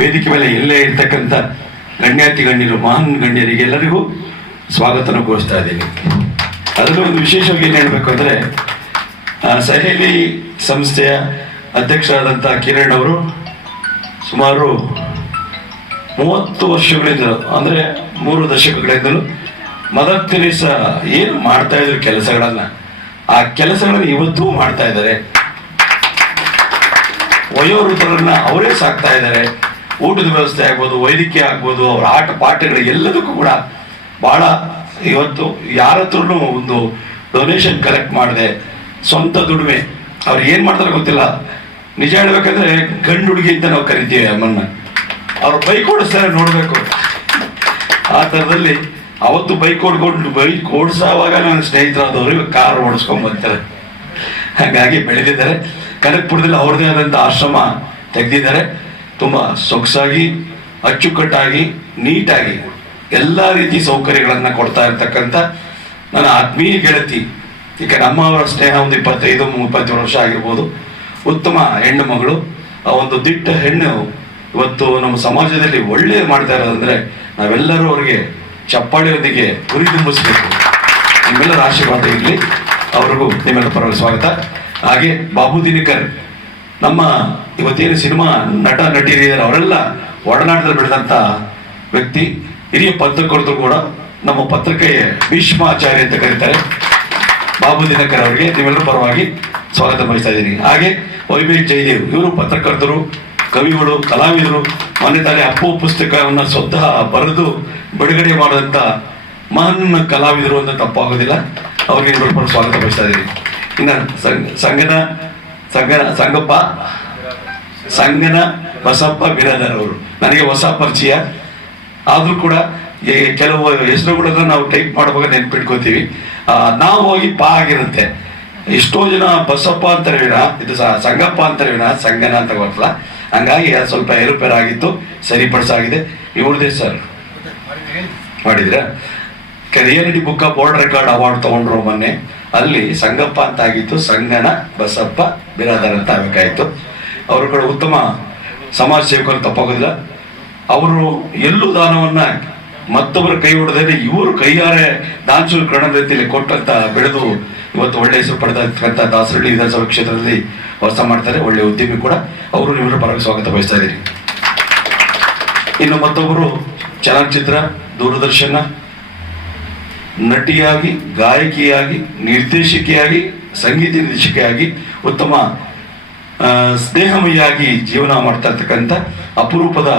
ವೇದಿಕೆ ಮೇಲೆ ಎಲ್ಲೇ ಇರ್ತಕ್ಕಂಥ ಗಣ್ಯಾತಿ ಗಣ್ಯರು, ಮಹಾನ್ ಗಣ್ಯರಿಗೆ ಎಲ್ಲರಿಗೂ ಸ್ವಾಗತನ ಕೋರ್ಸ್ತಾ ಇದ್ದೀನಿ. ಅದರಲ್ಲೂ ಒಂದು ವಿಶೇಷವಾಗಿ ಏನು ಹೇಳಬೇಕು ಅಂದರೆ, ಸಹೇಲಿ ಸಂಸ್ಥೆಯ ಅಧ್ಯಕ್ಷರಾದಂಥ ಕಿರಣ್ ಅವರು ಸುಮಾರು 30 ವರ್ಷಗಳಿಂದಲೂ, ಅಂದರೆ 3 ದಶಕಗಳಿಂದಲೂ ಮದರ್ ತೆರೇಸಾ ಏನು ಮಾಡ್ತಾ ಇದ್ರು ಕೆಲಸಗಳನ್ನ, ಆ ಕೆಲಸಗಳನ್ನು ಇವತ್ತೂ ಮಾಡ್ತಾ ಇದ್ದಾರೆ. ವಯೋವೃದ್ಧರನ್ನ ಅವರೇ ಸಾಕ್ತಾ ಇದ್ದಾರೆ. ಊಟದ ವ್ಯವಸ್ಥೆ ಆಗ್ಬೋದು, ವೈದ್ಯಕೀಯ ಆಗ್ಬೋದು, ಅವರ ಆಟ ಪಾಠಗಳು ಎಲ್ಲದಕ್ಕೂ ಕೂಡ ಬಹಳ ಇವತ್ತು ಯಾರ ಹತ್ರನೂ ಒಂದು ಡೊನೇಷನ್ ಕಲೆಕ್ಟ್ ಮಾಡದೆ ಸ್ವಂತ ದುಡಿಮೆ ಅವ್ರು ಏನು ಮಾಡ್ತಾರೆ ಗೊತ್ತಿಲ್ಲ. ನಿಜ ಹೇಳ್ಬೇಕಂದ್ರೆ ಗಂಡು ಹುಡುಗಿ ಅಂತ ನಾವು ಕರಿತೀವಿ ಅಮ್ಮನ್ನ. ಅವ್ರು ಬೈಕ್ ಓಡಿಸ್ತಾರೆ ನೋಡ್ಬೇಕು. ಆ ಥರದಲ್ಲಿ ಅವತ್ತು ಬೈಕ್ ಓಡಿಸೋವಾಗ ನನ್ನ ಸ್ನೇಹಿತರಾದವರು ಕಾರ್ ಓಡಿಸ್ಕೊಂಡ್ ಬರ್ತಾರೆ. ಹಾಗಾಗಿ ಬೆಳೆದಿದ್ದಾರೆ. ಕನಕಪುರದಲ್ಲಿ ಅವ್ರದೇ ಆದಂಥ ಆಶ್ರಮ ತೆಗೆದಿದ್ದಾರೆ. ತುಂಬ ಸೊಗಸಾಗಿ, ಅಚ್ಚುಕಟ್ಟಾಗಿ, ನೀಟಾಗಿ ಎಲ್ಲ ರೀತಿ ಸೌಕರ್ಯಗಳನ್ನು ಕೊಡ್ತಾ ಇರ್ತಕ್ಕಂಥ ನನ್ನ ಆತ್ಮೀಯ ಗೆಳತಿ. ಈಗ ನಮ್ಮವರ ಸ್ನೇಹ ಒಂದು 25-30 ವರ್ಷ ಆಗಿರ್ಬೋದು. ಉತ್ತಮ ಹೆಣ್ಣು ಮಗಳು, ಆ ಒಂದು ದಿಟ್ಟ ಹೆಣ್ಣು ಇವತ್ತು ನಮ್ಮ ಸಮಾಜದಲ್ಲಿ ಒಳ್ಳೆ ಮಾಡ್ತಾ ಇರೋದಂದ್ರೆ ನಾವೆಲ್ಲರೂ ಅವರಿಗೆ ಚಪ್ಪಾಳೆಯೊಂದಿಗೆ ಗುರಿ ತುಂಬಿಸ್ಬೇಕು. ನಿಮ್ಮೆಲ್ಲರ ಆಶೀರ್ವಾದ ಇರಲಿ. ಅವ್ರಿಗೂ ನಿಮ್ಮೆಲ್ಲ ಪರವಾಗಿ ಸ್ವಾಗತ. ಹಾಗೆ ಬಾಬು ದಿನಕರ್, ನಮ್ಮ ಇವತ್ತೇನು ಸಿನಿಮಾ ನಟ ನಟಿಯರಿದ್ದಾರೆ ಅವರೆಲ್ಲ ಒಡನಾಟದಲ್ಲಿ ಬೆಳೆದಂಥ ವ್ಯಕ್ತಿ. ಹಿರಿಯ ಪತ್ರಕರ್ತರು ಕೂಡ ನಮ್ಮ ಪತ್ರಿಕೆಯ ಭೀಷ್ಮಾಚಾರ್ಯ ಅಂತ ಕರೀತಾರೆ. ಬಾಬು ದಿನಕರ್ ಅವರಿಗೆ ನಿಮ್ಮೆಲ್ಲರ ಪರವಾಗಿ ಸ್ವಾಗತ ಬಯಸ್ತಾ ಇದ್ದೀನಿ. ಹಾಗೆ ವೈವೇಕ್ ಜಯದೇವ್, ಇವರು ಪತ್ರಕರ್ತರು, ಕವಿಗಳು, ಕಲಾವಿದರು. ಮೊನ್ನೆ ತಾನೇ ಅಪ್ಪು ಪುಸ್ತಕವನ್ನು ಸ್ವತಃ ಬರೆದು ಬಿಡುಗಡೆ ಮಾಡಿದಂಥ ಮಹಾನ್ ಕಲಾವಿದರು ಅಂತ ತಪ್ಪಾಗೋದಿಲ್ಲ. ಅವ್ರಿಗೆ ನಿಮ್ಮೆಲ್ಲರ ಪರ ಸ್ವಾಗತ ಬಯಸ್ತಾ ಇದ್ದೀನಿ. ಇನ್ನು ಸಂಗನ ಬಸಪ್ಪ ಬಿರಾದರ್ ಅವರು ನನಗೆ ಹೊಸ ಪರಿಚಯ ಆದ್ರೂ ಕೂಡ ಕೆಲವು ಹೆಸರುಗಳನ್ನ ನಾವು ಟೈಪ್ ಮಾಡುವಾಗ ನೆನ್ಪಿಟ್ಕೋತೀವಿ. ನಾವು ಹೋಗಿ ಪಾ ಆಗಿರುತ್ತೆ. ಎಷ್ಟೋ ಜನ ಬಸಪ್ಪ ಅಂತಾರೆ ವಿನ, ಇದು ಸಂಗಪ್ಪ ಅಂತಾರೆ ವಿನ ಸಂಗನ ಅಂತ ಬರ್ತಲ್ಲ. ಹಂಗಾಗಿ ಅದು ಸ್ವಲ್ಪ ಏರುಪೇರು ಆಗಿತ್ತು, ಸರಿಪಡಿಸಾಗಿದೆ. ಇವ್ರದೇ ಸರ್ ಮಾಡಿದ್ರ reality book of world record award ತಗೊಂಡ್ರು ಮೊನ್ನೆ. ಅಲ್ಲಿ ಸಂಗಪ್ಪ ಅಂತ ಆಗಿತ್ತು, ಸಂಗನ ಬಸಪ್ಪ ಬಿರಾದರ್ ಅಂತ ಆಗಬೇಕಾಯ್ತು. ಅವರು ಕೂಡ ಉತ್ತಮ ಸಮಾಜ ಸೇವಕರು ತಪ್ಪಾಗೋದಿಲ್ಲ. ಅವರು ಎಲ್ಲೂ ದಾನವನ್ನ ಮತ್ತೊಬ್ಬರ ಕೈ ಹೊಡೆದರೆ ಇವರು ಕೈಯಾರೆ ದಾನಶೂರ ಕನ್ನಡ ರೀತಿಯಲ್ಲಿ ಕೊಟ್ಟಂತ ಬೆಳೆದು ಇವತ್ತು ಒಳ್ಳೆ ಹೆಸರು ಪಡೆದಿರ್ತಕ್ಕಂಥ ದಾಸರಳ್ಳಿ ವಿಧಾನಸಭಾ ಕ್ಷೇತ್ರದಲ್ಲಿ ವಾಸ ಮಾಡ್ತಾರೆ. ಒಳ್ಳೆ ಉದ್ಯಮಿ ಕೂಡ. ಅವರು ನಿಮ್ಮರ ಪರವಾಗಿ ಸ್ವಾಗತ ಬಯಸ್ತಾ ಇದ್ದೀನಿ. ಇನ್ನು ಮತ್ತೊಬ್ಬರು ಚಲನಚಿತ್ರ, ದೂರದರ್ಶನ ನಟಿಯಾಗಿ, ಗಾಯಕಿಯಾಗಿ, ನಿರ್ದೇಶಕಿಯಾಗಿ, ಸಂಗೀತ ನಿರ್ದೇಶಕಿಯಾಗಿ ಉತ್ತಮ ಸ್ನೇಹಮಯಿಯಾಗಿ ಜೀವನ ಮಾಡ್ತಾ ಇರ್ತಕ್ಕಂಥ ಅಪರೂಪದ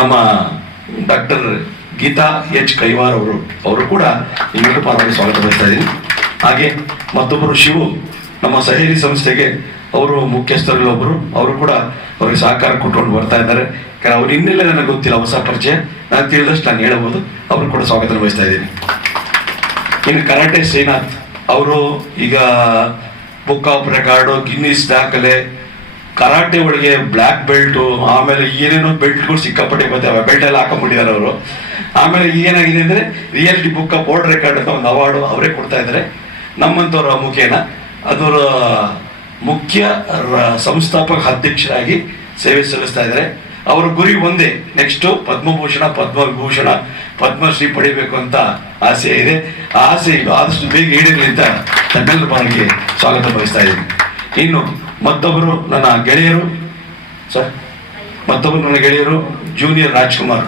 ನಮ್ಮ ಡಾಕ್ಟರ್ ಗೀತಾ ಎಚ್ ಕೈವಾರ್ ಅವರು ಕೂಡ ನಿಮ್ಮೆಲ್ಲರ ಪರವಾಗಿ ಸ್ವಾಗತ ಬಯಸ್ತಾ ಇದ್ದೀನಿ. ಹಾಗೆ ಮತ್ತೊಬ್ಬರು ಶಿವು, ನಮ್ಮ ಸಹೇಲಿ ಸಂಸ್ಥೆಗೆ ಅವರು ಮುಖ್ಯಸ್ಥರಲ್ಲಿ ಒಬ್ಬರು. ಅವರು ಕೂಡ ಅವರಿಗೆ ಸಹಕಾರ ಕೊಟ್ಕೊಂಡು ಬರ್ತಾ ಇದ್ದಾರೆ. ಅವ್ರು ಇನ್ನೆಲ್ಲ ನನಗೆ ಗೊತ್ತಿಲ್ಲ, ಹೊಸ ಪರಿಚಯ. ನಾನು ತಿಳಿದಷ್ಟು ನಾನು ಹೇಳಬಹುದು. ಅವರು ಕೂಡ ಸ್ವಾಗತ ಬಯಸ್ತಾ ಇದ್ದೀನಿ. ಇನ್ನು ಕರಾಟೆ ಶ್ರೀನಾಥ್ ಅವರು ಈಗ ಬುಕ್ ಆಫ್ ರೆಕಾರ್ಡು, ಗಿನ್ನಿಸ್ ದಾಖಲೆ, ಕರಾಟೆ ಒಳಗೆ ಬ್ಲ್ಯಾಕ್ ಬೆಲ್ಟು, ಆಮೇಲೆ ಏನೇನೋ ಬೆಲ್ಟ್ಗಳು ಸಿಕ್ಕಾಪಟ್ಟೆ ಬರ್ತವೆ. ಬೆಲ್ಟ್ ಎಲ್ಲ ಹಾಕೊಂಡ್ಬಿಟ್ಟಿದ್ದಾರೆ ಅವರು. ಆಮೇಲೆ ಏನಾಗಿದೆ ಅಂದ್ರೆ reality book of world record ಅಂತ ಒಂದು ಅವಾರ್ಡು ಅವರೇ ಕೊಡ್ತಾ ಇದ್ದಾರೆ. ನಮ್ಮಂತವರ ಮುಖೇನ ಅದರ ಮುಖ್ಯ ಸಂಸ್ಥಾಪಕ ಅಧ್ಯಕ್ಷರಾಗಿ ಸೇವೆ ಸಲ್ಲಿಸ್ತಾ ಇದ್ದಾರೆ. ಅವರ ಗುರಿ ಒಂದೇ, ನೆಕ್ಸ್ಟ್ ಪದ್ಮಭೂಷಣ, ಪದ್ಮವಿಭೂಷಣ, ಪದ್ಮಶ್ರೀ ಪಡಿಬೇಕು ಅಂತ ಆಸೆ ಇದೆ. ಆ ಆಸೆ ಆದಷ್ಟು ಬೇಗ ಈಡೇರಲಿ ಅಂತ ತಮ್ಮೆಲ್ಲರ ಪರವಾಗಿ ಸ್ವಾಗತ ಬಯಸ್ತಾ ಇದ್ದೀನಿ. ಇನ್ನು ಮತ್ತೊಬ್ಬರು ನನ್ನ ಗೆಳೆಯರು ಜೂನಿಯರ್ ರಾಜ್ಕುಮಾರ್,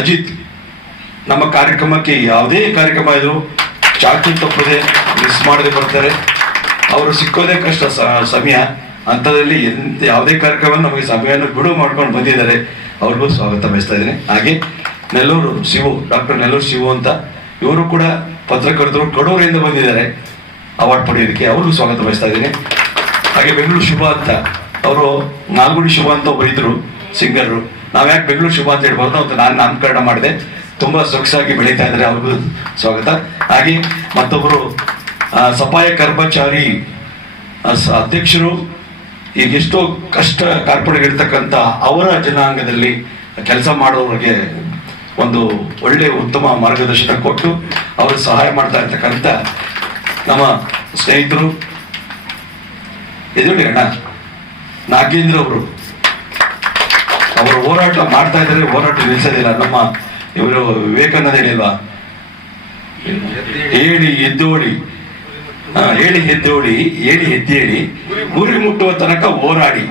ಅಜಿತ್. ನಮ್ಮ ಕಾರ್ಯಕ್ರಮಕ್ಕೆ ಯಾವುದೇ ಕಾರ್ಯಕ್ರಮ ಇದ್ರು ಚಾಕಿ ತಪ್ಪದೆ ಮಿಸ್ ಮಾಡದೆ ಬರ್ತಾರೆ. ಅವರು ಸಿಕ್ಕೋದೇ ಕಷ್ಟ ಸಮಯ. ಅಂಥದ್ರಲ್ಲಿ ಯಾವುದೇ ಕಾರ್ಯಕ್ರಮ ನಮಗೆ ಸಮಯವನ್ನು ಬಿಡುವು ಮಾಡ್ಕೊಂಡು ಬಂದಿದ್ದಾರೆ. ಅವ್ರಿಗೂ ಸ್ವಾಗತ ಬಯಸ್ತಾ ಇದ್ದೀನಿ. ಹಾಗೆ ನೆಲ್ಲೂರು ಶಿವು, ಡಾಕ್ಟರ್ ನೆಲ್ಲೂರು ಶಿವು ಅಂತ, ಇವರು ಕೂಡ ಪತ್ರಕರ್ತರು, ಕಡೂರಿಂದ ಬಂದಿದ್ದಾರೆ ಅವಾರ್ಡ್ ಪಡೆಯೋದಕ್ಕೆ. ಅವ್ರಿಗೂ ಸ್ವಾಗತ ಬಯಸ್ತಾ ಇದ್ದೀನಿ. ಹಾಗೆ ಬೆಂಗಳೂರು ಶುಭ ಅಂತ, ಅವರು ನಾಲ್ಗುಡಿ ಶುಭ ಅಂತ ಒಬ್ಬರು ಇದ್ರು ಸಿಂಗರ್ರು. ನಾವ್ಯಾಕೆ ಬೆಂಗಳೂರು ಶುಭ ಅಂತ ಹೇಳ್ಬಾರ್ದು ಅಂತ ನಾನು ನಾಮಕರಣ ಮಾಡಿದೆ. ತುಂಬಾ ಸೊಗಸಾಗಿ ಬೆಳೀತಾ ಇದ್ದಾರೆ. ಅವ್ರಿಗೂ ಸ್ವಾಗತ. ಹಾಗೆ ಮತ್ತೊಬ್ಬರು ಸಫಾಯ ಕರ್ಮಚಾರಿ ಅಧ್ಯಕ್ಷರು. ಈಗ ಎಷ್ಟೋ ಕಷ್ಟ ಕಾರ್ಪಣ್ಯಗಳಿರ್ತಕ್ಕಂಥ ಅವರ ಜನಾಂಗದಲ್ಲಿ ಕೆಲಸ ಮಾಡೋರಿಗೆ ಒಂದು ಒಳ್ಳೆ ಉತ್ತಮ ಮಾರ್ಗದರ್ಶನ ಕೊಟ್ಟು ಅವರು ಸಹಾಯ ಮಾಡ್ತಾ ಇರ್ತಕ್ಕಂಥ ನಮ್ಮ ಸ್ನೇಹಿತರು ಎದುರು ಅಣ್ಣ ನಾಗೇಂದ್ರ ಅವರು. ಅವರು ಹೋರಾಟ ಮಾಡ್ತಾ ಇದ್ದಾರೆ, ಹೋರಾಟ ನಿಲ್ಲಿಸೋದಿಲ್ಲ. ನಮ್ಮ ಇವರು ವಿವೇಕಾನಂದ ಹೇಳಿಲ್ವಾ, ಹೇಳಿ ಎದ್ದೋಡಿ, ಹೇಳಿ ಎದ್ದೋಡಿ, ಹೇಳಿ ಎದ್ದೇಳಿ, ಗುರಿ ಮುಟ್ಟುವ ತನಕ ಹೋರಾಡಿ.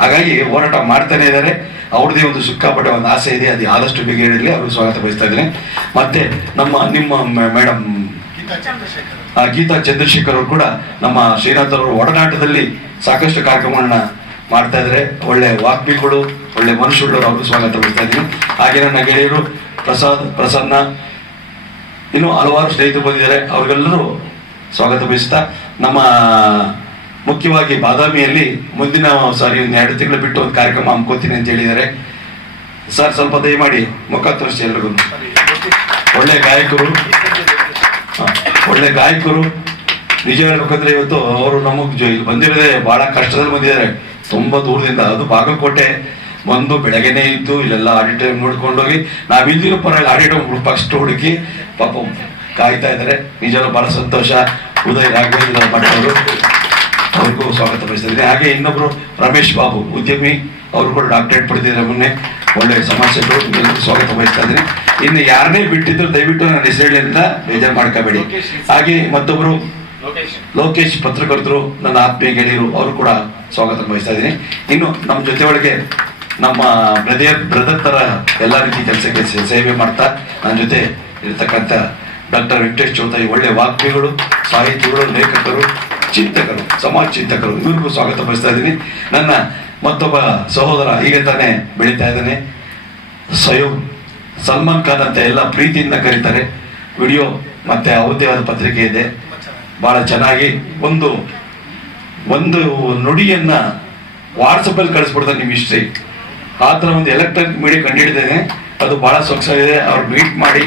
ಹಾಗಾಗಿ ಹೋರಾಟ ಮಾಡ್ತಾನೆ ಇದ್ದಾರೆ. ಅವ್ರದ್ದೇ ಒಂದು ಸಿಕ್ಕಾಪಟ್ಟೆ ಒಂದು ಆಸೆ ಇದೆ, ಅದು ಆದಷ್ಟು ಬೇಗ ಹೇಳಿರಲಿ. ಅವ್ರಿಗೆ ಸ್ವಾಗತ ಬಯಸ್ತಾ ಇದ್ದೀನಿ. ಮತ್ತೆ ನಿಮ್ಮ ಮೇಡಮ್ ಗೀತಾ ಚಂದ್ರಶೇಖರ್ ಅವರು ಕೂಡ ನಮ್ಮ ಶ್ರೀನಾಥ್ ಅವರ ಒಡನಾಟದಲ್ಲಿ ಸಾಕಷ್ಟು ಕಾರ್ಯಕ್ರಮಗಳನ್ನ ಮಾಡ್ತಾ ಇದ್ದಾರೆ. ಒಳ್ಳೆ ವಾಗ್ಮಿಗಳು, ಒಳ್ಳೆ ಮನುಷ್ಯರು, ಅವ್ರಿಗೂ ಸ್ವಾಗತ ಬಯಸ್ತಾ ಇದ್ದೀನಿ. ಹಾಗೆ ನನ್ನ ಗೆಳೆಯರು ಪ್ರಸಾದ್, ಪ್ರಸನ್ನ, ಇನ್ನು ಹಲವಾರು ಸ್ನೇಹಿತರು ಬಂದಿದ್ದಾರೆ. ಅವ್ರಿಗೆಲ್ಲರೂ ಸ್ವಾಗತ ಬಯಸ್ತಾ, ನಮ್ಮ ಮುಖ್ಯವಾಗಿ ಬಾದಾಮಿಯಲ್ಲಿ ಮುಂದಿನ ಸಾರಿ 2 ತಿಂಗಳು ಬಿಟ್ಟು ಒಂದು ಕಾರ್ಯಕ್ರಮ ಹಮ್ಕೋತೀನಿ ಅಂತ ಹೇಳಿದ್ದಾರೆ. ಸರ್ ಸ್ವಲ್ಪ ದಯಮಾಡಿ ಮುಖ ತೋರಿಸಿ ಎಲ್ರಿಗೂ. ಒಳ್ಳೆ ಗಾಯಕರು ನಿಜ ಹೇಳ್ಬೇಕಂದ್ರೆ ಇವತ್ತು ಅವರು ನಮಗೆ ಇಲ್ಲಿ ಬಂದಿರೋದೇ ಬಹಳ ಕಷ್ಟದಲ್ಲಿ ಬಂದಿದ್ದಾರೆ, ತುಂಬಾ ದೂರದಿಂದ. ಅದು ಬಾಗಲಕೋಟೆ ಬಂದು ಬೆಳಗ್ಗೆನೇ ಇದ್ದು ಇಲ್ಲೆಲ್ಲ ಆಡಿಟೋರಿಯಂ ನೋಡ್ಕೊಂಡೋಗಿ ನಾವು ಹಿಂದಿನ ಪರವಾಗಿ ಆಡಿಟೋರಿಯಂ ಫಸ್ಟ್ ಹುಡುಕಿ ಪಾಪ ಕಾಯ್ತಾ ಇದ್ದಾರೆ. ನಿಜವೂ ಬಹಳ ಸಂತೋಷ. ಉದಯ್ ರಾಘವೇಂದ್ರ ಭಟ್ ಅವರು, ಅವ್ರಿಗೂ ಸ್ವಾಗತ ಬಯಸ್ತಿದ್ದೀನಿ. ಹಾಗೆ ಇನ್ನೊಬ್ರು ರಮೇಶ್ ಬಾಬು, ಉದ್ಯಮಿ, ಅವರು ಕೂಡ ಡಾಕ್ಟರೇಟ್ ಪಡೆದಿದ್ದಾರೆ ಮೊನ್ನೆ. ಒಳ್ಳೆ ಸಮಾಜಸೇವಕರು, ಎಲ್ಲರಿಗೂ ಸ್ವಾಗತ ಬಯಸ್ತಾ ಇದ್ದೀನಿ. ಇನ್ನು ಯಾರನ್ನೇ ಬಿಟ್ಟಿದ್ರು ದಯವಿಟ್ಟು ನನ್ನ ಹೆಸರಿನಿಂದ ಬೇಜಾರು ಮಾಡ್ಕೋಬೇಡಿ. ಹಾಗೆ ಮತ್ತೊಬ್ರು ಲೋಕೇಶ್, ಪತ್ರಕರ್ತರು, ನನ್ನ ಆತ್ಮೀಯ ಗೆಳೆಯರು, ಅವರು ಕೂಡ ಸ್ವಾಗತ ಬಯಸ್ತಾ ಇದ್ದೀನಿ. ಇನ್ನು ನಮ್ಮ ಜೊತೆ ಒಳಗೆ ನಮ್ಮ ಬ್ರದರ್ ತರ ಎಲ್ಲ ರೀತಿ ಕೆಲಸಕ್ಕೆ ಸೇವೆ ಮಾಡ್ತಾ ನನ್ನ ಜೊತೆ ಇರತಕ್ಕಂಥ ಡಾಕ್ಟರ್ ವೆಂಕಟೇಶ್ ಚೌತಾಯಿ, ಒಳ್ಳೆ ವಾಗ್ಮಿಗಳು, ಸಾಹಿತಿಗಳು, ಲೇಖಕರು, ಚಿಂತಕರು, ಸಮಾಜ ಚಿಂತಕರು, ಇವ್ರಿಗೂ ಸ್ವಾಗತ ಬಯಸ್ತಾ ಇದ್ದೀನಿ. ನನ್ನ ಮತ್ತೊಬ್ಬ ಸಹೋದರ ಈಗ ತಾನೇ ಬೆಳೀತಾ ಇದ್ದಾನೆ, ಸಯೋಗ್, ಸಲ್ಮಾನ್ ಖಾನ್ ಅಂತ ಎಲ್ಲ ಪ್ರೀತಿಯಿಂದ ಕರೀತಾರೆ. ವಿಡಿಯೋ ಮತ್ತೆ ಅವರದೇ ಆದ ಪತ್ರಿಕೆ ಇದೆ. ಬಹಳ ಚೆನ್ನಾಗಿ ಒಂದು ನುಡಿಯನ್ನ ವಾಟ್ಸಪ್ ಅಲ್ಲಿ ಕಳಿಸ್ಬಿಡ್ತಾರೆ ನಿಮ್ಮ ಹಿಸ್ಟ್ರಿ. ಆ ಥರ ಒಂದು ಎಲೆಕ್ಟ್ರಾನಿಕ್ ಮೀಡಿಯಾ ಕಂಡುಹಿಡಿದೇನೆ, ಅದು ಬಹಳ ಸೊಗಸಾಗಿದೆ. ಅವ್ರು ಮೀಟ್ ಮಾಡಿ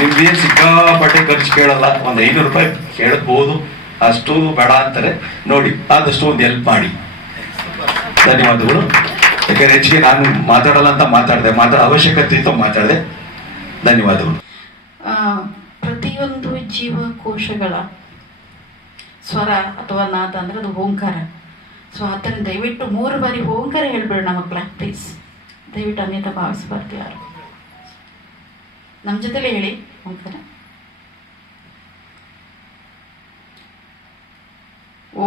ನಿಮ್ದೇನು ಸಿಕ್ಕಾಪಟ್ಟೆ ಖರ್ಚು ಕೇಳಲ್ಲ, ಒಂದು 500 ರೂಪಾಯಿ ಕೇಳಬಹುದು, ಅಷ್ಟು ಬೇಡ ಅಂತಾರೆ. ನೋಡಿ ಆದಷ್ಟು ಒಂದು ಹೆಲ್ಪ್ ಮಾಡಿ. ಧನ್ಯವಾದಗಳು. ಯಾಕಂದ್ರೆ ಹೆಚ್ಚಿಗೆ ನಾನು ಮಾತಾಡಲ್ಲ ಅಂತ ಮಾತಾಡೋ ಅವಶ್ಯಕತೆ ಇತ್ತು, ಮಾತಾಡಿದೆ. ಧನ್ಯವಾದಗಳು. ಪ್ರತಿಯೊಂದು ಜೀವಕೋಶಗಳ ಸ್ವರ ಅಥವಾ ನಾದ ಅಂದ್ರೆ ಅದು ಓಂಕಾರ. ಸೊ ಆದ್ದರಿಂದ ದಯವಿಟ್ಟು 3 ಬಾರಿ ಓಂಕಾರ ಹೇಳ್ಬೇಡ ಮಕ್ಕಳ, ಪ್ಲೀಸ್. ದಯವಿಟ್ಟು ಅನ್ಯತಾ ಭಾವಿಸಬಾರ್ದು ಯಾರು. ನಮ್ಮ ಜೊತೆಲೇ ಹೇಳಿ ಓಂಕಾರ. ಓ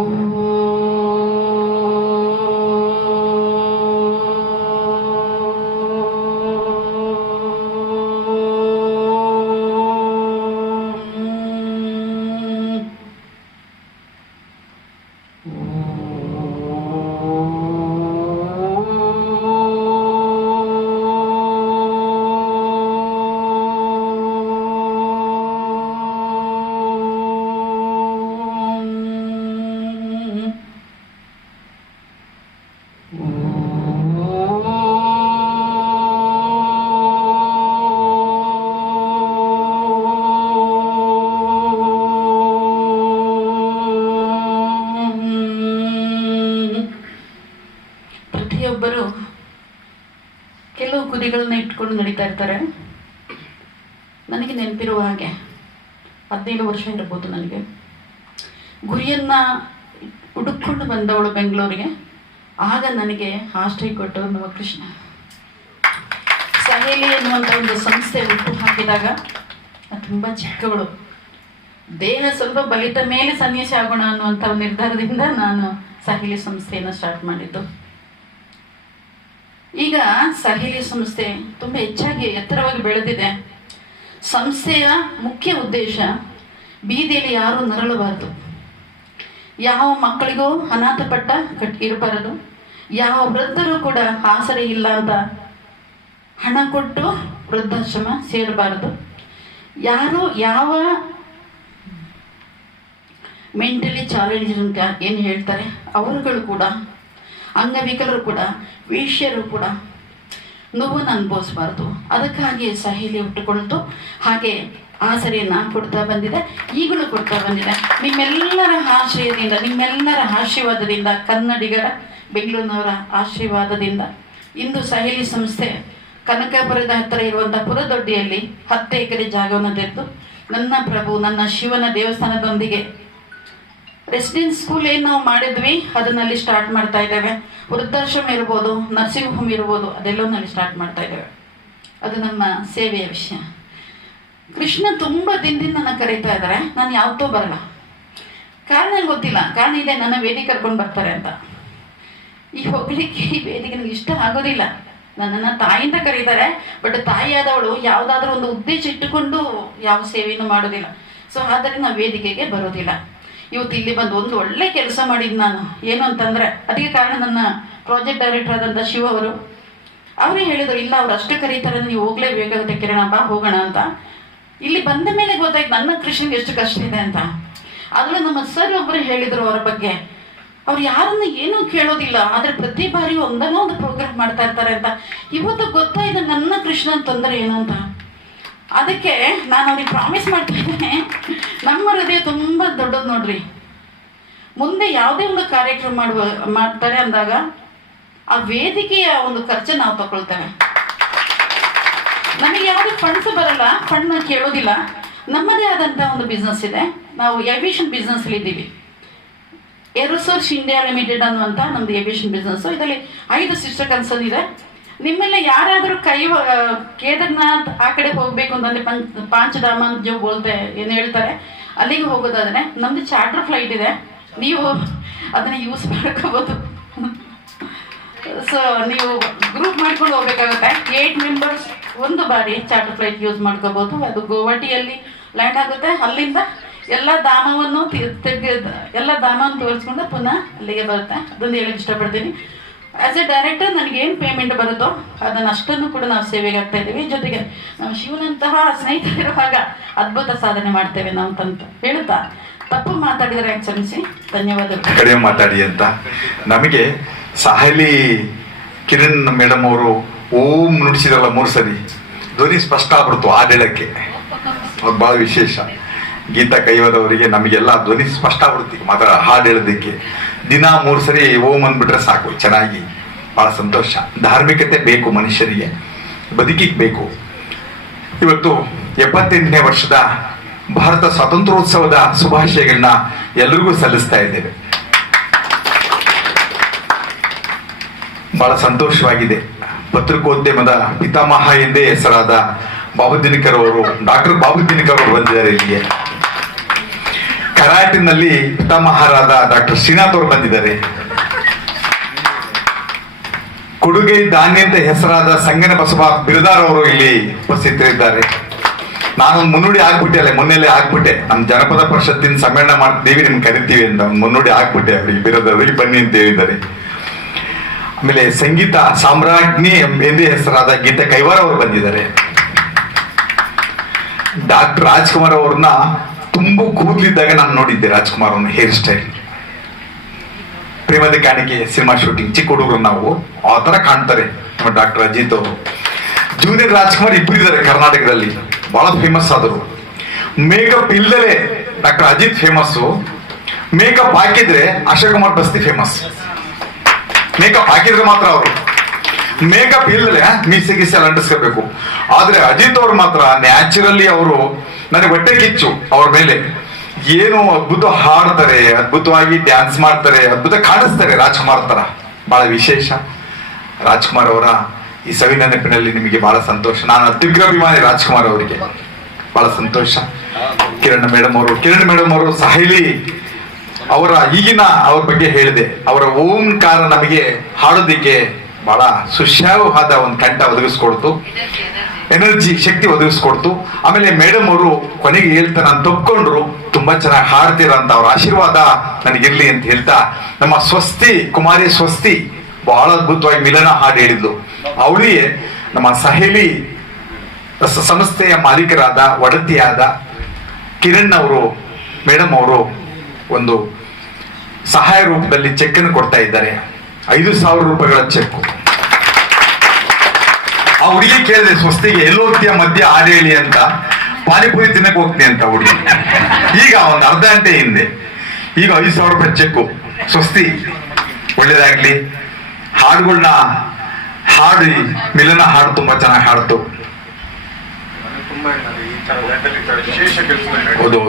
ಪ್ರತಿಯೊಬ್ಬರು ಕೆಲವು ಗುರಿಗಳನ್ನ ಇಟ್ಕೊಂಡು ನಡೀತಾ ಇರ್ತಾರೆ. ನನಗೆ ನೆನಪಿರುವ ಹಾಗೆ 17 ವರ್ಷ ಇರ್ಬೋದು ನನಗೆ. ಗುರಿಯನ್ನ ಹುಡುಕೊಂಡು ಬಂದವಳು ಬೆಂಗಳೂರಿಗೆ. ಆಗ ನನಗೆ ಆಶ್ರಯ ಕೊಟ್ಟವರು ನಮ್ಮ ಕೃಷ್ಣ. ಸಹೇಲಿ ಎನ್ನುವಂಥ ಒಂದು ಸಂಸ್ಥೆ ಹುಟ್ಟು ಹಾಕಿದಾಗ ತುಂಬ ಚಿಕ್ಕವಳು, ದೇಹ ಸ್ವಲ್ಪ ಬಲಿತ ಮೇಲೆ ಸನ್ಯಾಸಿ ಆಗೋಣ ಅನ್ನುವಂಥ ಒಂದು ನಿರ್ಧಾರದಿಂದ ನಾನು ಸಹೇಲಿ ಸಂಸ್ಥೆಯನ್ನು ಸ್ಟಾರ್ಟ್ ಮಾಡಿದ್ದು. ಈಗ ಸಹೇಲಿ ಸಂಸ್ಥೆ ತುಂಬ ಹೆಚ್ಚಾಗಿ ಎತ್ತರವಾಗಿ ಬೆಳೆದಿದೆ. ಸಂಸ್ಥೆಯ ಮುಖ್ಯ ಉದ್ದೇಶ ಬೀದಿಯಲ್ಲಿ ಯಾರೂ ನರಳಬಾರದು, ಯಾವ ಮಕ್ಕಳಿಗೂ ಅನಾಥ ಪಟ್ಟ ಇರಬಾರದು, ಯಾವ ವೃದ್ಧರು ಕೂಡ ಆಸರೆ ಇಲ್ಲ ಅಂತ ಹಣ ಕೊಟ್ಟು ವೃದ್ಧಾಶ್ರಮ ಸೇರಬಾರದು, ಯಾರು ಯಾವ ಮೆಂಟಲಿ ಚಾಲೆಂಜ್ ಅಂತ ಏನು ಹೇಳ್ತಾರೆ ಅವರುಗಳು ಕೂಡ, ಅಂಗವಿಕಲರು ಕೂಡ, ವೇಶ್ಯರು ಕೂಡ ನೋವನ್ನು ಅನುಭವಿಸಬಾರ್ದು. ಅದಕ್ಕಾಗಿ ಸಹೇಲಿ ಹುಟ್ಟುಕೊಳ್ತು. ಹಾಗೆ ಆಸರೆಯನ್ನು ಕೊಡ್ತಾ ಬಂದಿದೆ, ಈಗಲೂ ಕೊಡ್ತಾ ಬಂದಿದೆ. ನಿಮ್ಮೆಲ್ಲರ ಆಶ್ರಯದಿಂದ, ನಿಮ್ಮೆಲ್ಲರ ಆಶೀರ್ವಾದದಿಂದ, ಕನ್ನಡಿಗರ, ಬೆಂಗಳೂರಿನವರ ಆಶೀರ್ವಾದದಿಂದ ಇಂದು ಸಹೇಲಿ ಸಂಸ್ಥೆ ಕನಕಪುರದ ಹತ್ತಿರ ಇರುವಂಥ ಪುರದೊಡ್ಡಿಯಲ್ಲಿ 10 ಎಕರೆ ಜಾಗವನ್ನು ತೆರೆದು ನನ್ನ ಪ್ರಭು, ನನ್ನ ಶಿವನ ದೇವಸ್ಥಾನದೊಂದಿಗೆ ರೆಸಿಡೆನ್ಸ್ ಸ್ಕೂಲ್ ಏನು ನಾವು ಮಾಡಿದ್ವಿ ಅದನ್ನಲ್ಲಿ ಸ್ಟಾರ್ಟ್ ಮಾಡ್ತಾ ಇದ್ದೇವೆ. ವೃದ್ಧಾಶ್ರಮ ಇರ್ಬೋದು, ನರ್ಸಿಂಗ್ ಹೋಮ್ ಇರ್ಬೋದು, ಅದೆಲ್ಲವನ್ನಲ್ಲಿ ಸ್ಟಾರ್ಟ್ ಮಾಡ್ತಾ ಇದ್ದೇವೆ. ಅದು ನಮ್ಮ ಸೇವೆಯ ವಿಷಯ. ಕೃಷ್ಣ ತುಂಬ ದಿನದಿಂದ ನನ್ನ ಕರೀತಾ ಇದ್ದಾರೆ, ನಾನು ಯಾವತ್ತೂ ಬರಲ್ಲ. ಕಾರಣ ಗೊತ್ತಿಲ್ಲ, ಕಾರಣ ಇದೆ, ನನ್ನ ವೇದಿಕೆ ಕರ್ಕೊಂಡು ಬರ್ತಾರೆ ಅಂತ. ಈ ಹೋಗ್ಲಿಕ್ಕೆ ಈ ವೇದಿಕೆ ನನಗೆ ಇಷ್ಟ ಆಗೋದಿಲ್ಲ. ನನ್ನನ್ನು ತಾಯಿಯಿಂದ ಕರೀತಾರೆ, ಬಟ್ ತಾಯಿಯಾದವಳು ಯಾವುದಾದ್ರೂ ಒಂದು ಉದ್ದೇಶ ಇಟ್ಟುಕೊಂಡು ಯಾವ ಸೇವೆಯನ್ನು ಮಾಡೋದಿಲ್ಲ. ಸೊ ಆದ್ದರಿಂದ ನಾವು ವೇದಿಕೆಗೆ ಬರೋದಿಲ್ಲ. ಇವತ್ತು ಇಲ್ಲಿ ಬಂದು ಒಂದು ಒಳ್ಳೆ ಕೆಲಸ ಮಾಡಿದ್ದು ನಾನು. ಏನು ಅಂತಂದರೆ ಅದಕ್ಕೆ ಕಾರಣ ನನ್ನ ಪ್ರಾಜೆಕ್ಟ್ ಡೈರೆಕ್ಟರ್ ಆದಂಥ ಶಿವ ಅವರೇ ಹೇಳಿದರು, ಇಲ್ಲ ಅವ್ರು ಅಷ್ಟು ಕರೀತಾರೆ, ನೀವು ಹೋಗ್ಲೇಬೇಕಾಗುತ್ತೆ ಕಿರಣ, ಬಾ ಹೋಗೋಣ ಅಂತ. ಇಲ್ಲಿ ಬಂದ ಮೇಲೆ ಗೊತ್ತಾಯ್ತು ನನ್ನ ಕೃಷ್ಣನ್ಗೆ ಎಷ್ಟು ಕಷ್ಟ ಇದೆ ಅಂತ. ಆಗಲೂ ನಮ್ಮ ಸರ್ ಒಬ್ಬರು ಹೇಳಿದರು ಅವರ ಬಗ್ಗೆ, ಅವ್ರು ಯಾರನ್ನು ಏನೂ ಕೇಳೋದಿಲ್ಲ, ಆದರೆ ಪ್ರತಿ ಬಾರಿ ಒಂದಲ್ಲ ಒಂದು ಪ್ರೋಗ್ರಾಮ್ ಮಾಡ್ತಾ ಇರ್ತಾರೆ ಅಂತ. ಇವತ್ತು ಗೊತ್ತಾಯ್ತು ನನ್ನ ಕೃಷ್ಣನ ತೊಂದರೆ ಏನು ಅಂತ. ಅದಕ್ಕೆ ನಾನು ಅವ್ರಿಗೆ ಪ್ರಾಮಿಸ್ ಮಾಡ್ತಾ ಇದ್ದೇನೆ, ನಮ್ಮ ಹೃದಯ ತುಂಬ ದೊಡ್ಡದು ನೋಡ್ರಿ. ಮುಂದೆ ಯಾವುದೇ ಒಂದು ಕಾರ್ಯಕ್ರಮ ಮಾಡ್ತಾರೆ ಅಂದಾಗ ಆ ವೇದಿಕೆಯ ಒಂದು ಖರ್ಚು ನಾವು ತಗೊಳ್ತೇವೆ. ನಮಗೆ ಯಾವುದೇ ಫಂಡ್ಸ್ ಬರಲ್ಲ, ಫಂಡ್ ಕೇಳೋದಿಲ್ಲ. ನಮ್ಮದೇ ಆದಂಥ ಒಂದು ಬಿಸ್ನೆಸ್ ಇದೆ, ನಾವು ಏವಿಯೇಷನ್ ಬಿಸ್ನೆಸ್ಲಿ ಇದ್ದೀವಿ. ಏರೋಸೋರ್ಸ್ ಇಂಡಿಯಾ ಲಿಮಿಟೆಡ್ ಅನ್ನುವಂಥ ನಮ್ಮದು ಏವಿಯೇಷನ್ ಬಿಸ್ನೆಸ್ಸು. ಇದರಲ್ಲಿ 5 ಸಿಸ್ಟರ್ ಕನ್ಸರ್ನ್ ಇದೆ. ನಿಮ್ಮೆಲ್ಲ ಯಾರಾದರೂ ಕೇದಾರ್ನಾಥ್ ಆ ಕಡೆ ಹೋಗಬೇಕು ಅಂತಂದರೆ ಪಾಂಚಧಾಮ ಅಂತ ಜೋ ಬೋಲ್ತೆ ಏನು ಹೇಳ್ತಾರೆ, ಅಲ್ಲಿಗೆ ಹೋಗೋದಾದರೆ ನಮ್ಮದು ಚಾರ್ಟರ್ ಫ್ಲೈಟ್ ಇದೆ. ನೀವು ಅದನ್ನು ಯೂಸ್ ಮಾಡ್ಕೋಬೋದು. ಸೊ ನೀವು ಗ್ರೂಪ್ ಮಾಡ್ಕೊಂಡು ಹೋಗ್ಬೇಕಾಗುತ್ತೆ. 8 ಮೆಂಬರ್ಸ್ ಒಂದು ಬಾರಿ ಚಾರ್ಟರ್ ಫ್ಲೈಟ್ ಯೂಸ್ ಮಾಡ್ಕೋಬೋದು. ಅದು ಗುವಾಹಟಿಯಲ್ಲಿ ಲ್ಯಾಂಡ್ ಆಗುತ್ತೆ. ಅಲ್ಲಿಂದ ಎಲ್ಲ ಧಾಮವನ್ನು ತೋರಿಸ್ಕೊಂಡು ಪುನಃ ಅಲ್ಲಿಗೆ ಬರುತ್ತೆ. ಅದೊಂದು ಹೇಳಕ್ಕೆ ಇಷ್ಟಪಡ್ತೀನಿ. ಆ್ಯಸ್ ಎ ಡೈರೆಕ್ಟರ್ ನನಗೇನು ಪೇಮೆಂಟ್ ಬರುತ್ತೋ ಅದನ್ನು ಅಷ್ಟನ್ನು ಕೂಡ ನಾವು ಸೇವೆಗೆ ಆಗ್ತಾ ಇದ್ದೀವಿ. ಜೊತೆಗೆ ನಾವು ಶಿವನಂತಹ ಸ್ನೇಹಿತರಿರುವಾಗ ಅದ್ಭುತ ಸಾಧನೆ ಮಾಡ್ತೇವೆ ನಾವು ಅಂತ ಹೇಳುತ್ತಾ, ತಪ್ಪು ಮಾತಾಡಿದರೆ ಕ್ಷಮಿಸಿ, ಧನ್ಯವಾದಗಳು. ಕಡಿಮೆ ಮಾತಾಡಿ ಅಂತ ನಮಗೆ ಸಾಹಲಿ ಕಿರಣ್ ಮೇಡಮ್ ಅವರು ಓಂ ನುಡಿಸಿದ್ರಲ್ಲ 3 ಸರಿ, ಧ್ವನಿ ಸ್ಪಷ್ಟ ಆಗ್ಬಿಡ್ತು ಹಾಡೇಳಕ್ಕೆ. ಅದು ಭಾಳ ವಿಶೇಷ. ಗೀತಾ ಕೈವಾರವರಿಗೆ ನಮಗೆಲ್ಲ ಧ್ವನಿ ಸ್ಪಷ್ಟ ಆಗ್ಬಿಡುತ್ತೆ ಹಾಡು ಹೇಳೋದಕ್ಕೆ. ದಿನ 3 ಸರಿ ಓಂ ಅಂದ್ಬಿಟ್ರೆ ಸಾಕು, ಚೆನ್ನಾಗಿ. ಭಾಳ ಸಂತೋಷ. ಧಾರ್ಮಿಕತೆ ಬೇಕು ಮನುಷ್ಯರಿಗೆ, ಬದುಕಿಗೆ ಬೇಕು. ಇವತ್ತು 78ನೇ ವರ್ಷದ ಭಾರತ ಸ್ವಾತಂತ್ರ್ಯೋತ್ಸವದ ಶುಭಾಶಯಗಳನ್ನ ಎಲ್ರಿಗೂ ಸಲ್ಲಿಸ್ತಾ ಇದ್ದೇವೆ. ಬಹಳ ಸಂತೋಷವಾಗಿದೆ. ಪತ್ರಿಕೋದ್ಯಮದ ಪಿತಾಮಹ ಎಂದೇ ಹೆಸರಾದ ಬಾಬು ದಿನಕರ್ ಅವರು, ಡಾಕ್ಟರ್ ಬಾಬು ದಿನಕರ್ ಅವರು ಬಂದಿದ್ದಾರೆ ಇಲ್ಲಿಗೆ. ಕರಾಟಿನಲ್ಲಿ ಪಿತಾಮಹರಾದ ಡಾಕ್ಟರ್ ಶ್ರೀನಾಥ್ ಅವರು ಬಂದಿದ್ದಾರೆ. ಕೊಡುಗೈ ಧಾನ್ಯ ಅಂತ ಹೆಸರಾದ ಸಂಗನ ಬಸವ ಬಿರದಾರ್ ಅವರು ಇಲ್ಲಿ ಉಪಸ್ಥಿತರಿದ್ದಾರೆ. ನಾನೊಂದು ಮುನ್ನುಡಿ ಆಗ್ಬಿಟ್ಟೆ, ಮೊನ್ನೆಲೆ ಆಗ್ಬಿಟ್ಟೆ. ನಮ್ಮ ಜನಪದ ಪರಿಷತ್ತಿನ ಸಮ್ಮೇಳನ ಮಾಡ್ತೀವಿ, ನಿಮ್ಗೆ ಕರಿತೀವಿ ಅಂತ ಒಂದು ಮುನ್ನುಡಿ ಆಗ್ಬಿಟ್ಟೆ. ಅವರಿಗೆ ಬಿರದಾರಿಗೆ ಬನ್ನಿ ಅಂತ ಹೇಳಿದ್ದಾರೆ. ಆಮೇಲೆ ಸಂಗೀತ ಸಾಮ್ರಾಜ್ಞಿ ಎಂದೇ ಹೆಸರಾದ ಗೀತಾ ಕೈವಾರ ಅವರು ಬಂದಿದ್ದಾರೆ. ಡಾಕ್ಟರ್ ರಾಜ್ಕುಮಾರ್ ಅವ್ರನ್ನ ತುಂಬಾ ಕೂದಲಿದ್ದಾಗ ನಾನು ನೋಡಿದ್ದೆ. ರಾಜ್ಕುಮಾರ್ ಅವ್ರನ್ನ ಹೇರ್ ಸ್ಟೈಲ್, ಪ್ರೇಮದ ಕಾಣಿಕೆ ಸಿನಿಮಾ ಶೂಟಿಂಗ್, ಚಿಕ್ಕ ಹುಡುಗರು ನಾವು ಆ ತರ ಕಾಣ್ತಾರೆ ನಮ್ಮ ಡಾಕ್ಟರ್ ಅಜಿತ್ ಅವರು. ಜೂನಿಯರ್ ರಾಜ್ಕುಮಾರ್ ಇಬ್ಬರಿದ್ದಾರೆ ಕರ್ನಾಟಕದಲ್ಲಿ, ಬಹಳ ಫೇಮಸ್ ಆದರು. ಮೇಕಪ್ ಇಲ್ಲದೆ ಡಾಕ್ಟರ್ ಅಜಿತ್ ಫೇಮಸ್ಸು, ಮೇಕಪ್ ಹಾಕಿದ್ರೆ ಅಶೋಕ್ ಕುಮಾರ್ ಬಸ್ತಿ ಫೇಮಸ್. ಮೇಕಪ್ ಹಾಕಿದ್ರೆ ಮಾತ್ರ ಅವರು, ಮೇಕಪ್ ಇಲ್ಲದೆ ಮೀಸೆ ಗೀಸೆ ಎಲ್ಲ ಅಂಟಿಸ್ಕೋಬೇಕು. ಆದ್ರೆ ಅಜಿತ್ ಅವ್ರು ಮಾತ್ರ ನ್ಯಾಚುರಲಿ ಅವರು, ನನಗೆ ಹೊಟ್ಟೆ ಕಿಚ್ಚು ಅವ್ರ ಮೇಲೆ. ಏನು ಅದ್ಭುತ ಹಾಡ್ತಾರೆ, ಅದ್ಭುತವಾಗಿ ಡ್ಯಾನ್ಸ್ ಮಾಡ್ತಾರೆ, ಅದ್ಭುತ ಕಾಣಿಸ್ತಾರೆ ರಾಜ್ಕುಮಾರ್ ತರ. ಬಹಳ ವಿಶೇಷ. ರಾಜ್ಕುಮಾರ್ ಅವರ ಈ ಸವಿನ ನೆನಪಿನಲ್ಲಿ ನಿಮಗೆ ಬಹಳ ಸಂತೋಷ. ನಾನು ಅತ್ಯುಗ್ರಾಭಿಮಾನಿ ರಾಜ್ಕುಮಾರ್ ಅವರಿಗೆ, ಬಹಳ ಸಂತೋಷ. ಕಿರಣ್ ಮೇಡಮ್ ಅವರು ಸಾಹಿಲಿ ಅವರ ಈಗಿನ ಅವ್ರ ಬಗ್ಗೆ ಹೇಳಿದೆ. ಅವರ ಓಂಕಾರ ನಮಗೆ ಹಾಡೋದಿಕ್ಕೆ ಬಹಳ ಸುಶ್ರಾವ್ಯವಾದ ಒಂದು ಕಂಠ ಒದಗಿಸ್ಕೊಡ್ತು, ಎನರ್ಜಿ ಶಕ್ತಿ ಒದಗಿಸ್ಕೊಡ್ತು. ಆಮೇಲೆ ಮೇಡಮ್ ಅವರು ಕೊನೆಗೆ ಹೇಳ್ತಾ ನಾನು ತಪ್ಕೊಂಡ್ರು, ತುಂಬಾ ಚೆನ್ನಾಗಿ ಹಾಡ್ತೀರ ಅಂತ ಅವ್ರ ಆಶೀರ್ವಾದ ನನಗಿರ್ಲಿ ಅಂತ ಹೇಳ್ತಾ, ನಮ್ಮ ಸ್ವಸ್ತಿ ಕುಮಾರಿ ಸ್ವಸ್ತಿ ಬಹಳ ಅದ್ಭುತವಾಗಿ ಮಿಲನ ಹಾಡು ಹೇಳಿದ್ಲು. ಅವಳಿಗೆ ನಮ್ಮ ಸಹೇಲಿ ಸಂಸ್ಥೆಯ ಮಾಲೀಕರಾದ ಒಡತಿಯಾದ ಕಿರಣ್ ಅವರು ಮೇಡಮ್ ಅವರು ಒಂದು ಸಹಾಯ ರೂಪದಲ್ಲಿ ಚೆಕ್ ಅನ್ನು ಕೊಡ್ತಾ ಇದ್ದಾರೆ. 5,000 ರೂಪಾಯಿಗಳ ಚೆಕ್. ಆ ಹುಡುಗಿ ಕೇಳಿದೆ ಸ್ವಸ್ತಿಗೆ, ಎಲ್ಲೋಗ್ತೀಯ ಮಧ್ಯ ಹಾಡು ಹೇಳಿ ಅಂತ. ಪಾನಿಪುರಿ ತಿನ್ನಕ್ ಹೋಗ್ತೀನಿ ಅಂತ ಹುಡುಗಿ. ಈಗ ಒಂದು ಅರ್ಧ ಗಂಟೆ ಹಿಂದೆ ಈಗ 5,000 ರೂಪಾಯಿ ಚೆಕ್ಕು. ಸ್ವಸ್ತಿ ಒಳ್ಳೇದಾಗ್ಲಿ. ಹಾಡುಗಳನ್ನ ಹಾಡಿ ಮಿಲನ ಹಾಡು ತುಂಬಾ ಚೆನ್ನಾಗಿ ಹಾಡ್ತು. ಹೌದು.